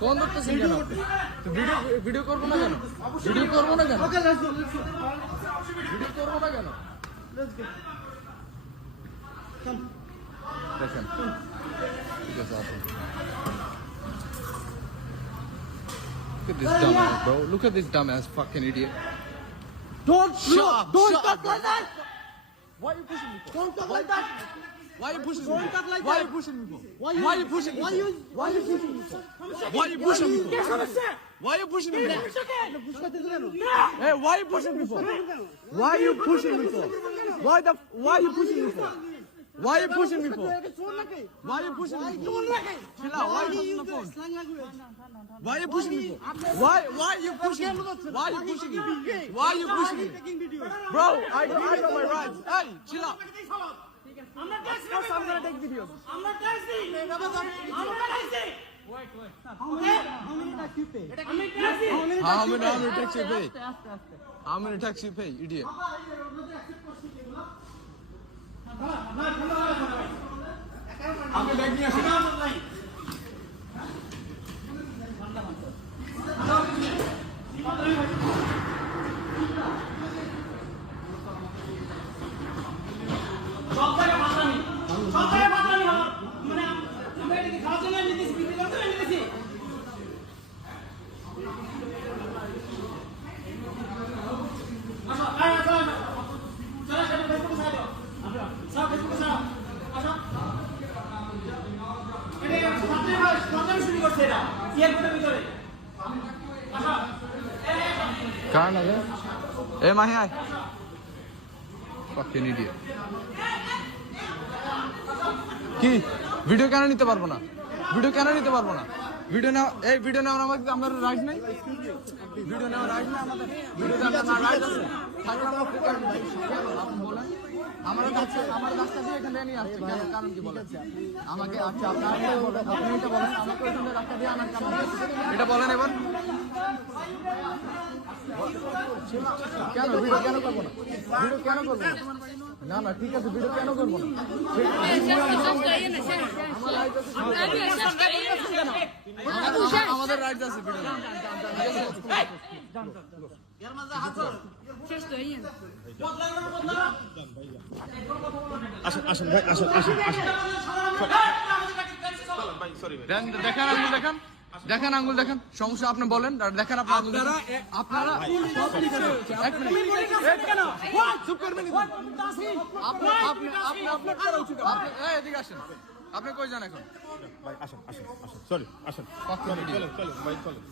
Phone ধরতেছেন কেন? Video video করবো না কেন? ভিডিও করবো না কেন? ভিডিও করবো না কেন? দেখেন ঠিক আছে আসুন। Look at this dumbass, bro. Look at this dumbass fucking idiot. Don't Shut up, don't shut talk up, like that. Why are you pushing me for? Don't talk like that. Why are you pushing me? Don't talk like Why are that. you pushing me for? Why Why are you pushing me Why for? you Why you pushing me for? Why are you pushing me for? সমস্যা Why are you pushing me for? বুঝতে কেন? Hey, why are you pushing me for? Why are you pushing me for? Why are you pushing me for? Why are you pushing me for? চোর নাকি? Why are you pushing me চোর for? নাকি? Chill out. Why are you pushing the phone? Slang language. Why are you pushing me for? Why are you pushing me? Why are you pushing me? Why are you pushing me? Taking video. Bro, I know my rights. Hey, chill out. আমরা tax দিই। আমরা take video. আমরা tax দিই। আমরা tax দিই। How many tax you pay? আমি tax দিই। How many tax you pay? How many tax you pay, idiot? আপনি ব্যাগ নিয়ে আসেন। কারণ আছে এ মাহি আয় fucking idiot কি ভিডিও কেন নিতে পারবো না ভিডিও কেন নিতে পারবো না ভিডিও নাও এই ভিডিও নেওয়ার আমাদের রাইট নাই ভিডিও নেওয়ার রাইট না আমাদের ভিডিও নেওয়ার রাইট আছে থাকলে আমরা আপনি বলেন আমার রাস্তা দিয়ে এখানে নিয়ে আসছে কেন কারণ কি বলেন আমাকে আচ্ছা আপনারা আপনি এটা বলেন আমাকে ওখানে রাস্তা দিয়ে আনার কারণ এটা বলেন এবার কেন ভিডিও কেন করবো না ভিডিও কেন করবো না না ঠিক আছে ভিডিও কেন করবো না আমাদের রাইট আছে ভিডিও আসুন ভাই আসুন দেখেন আঙ্গুল দেখেন দেখেন আঙ্গুল দেখেন সমস্যা আপনি বলেন আর দেখেন আপনার আঙ্গুল আপনারা চুপ করবেন এদিকে আসেন আপনি কই যান এখন ভাই আসুন সরি আসুন চলেন ভাই চলেন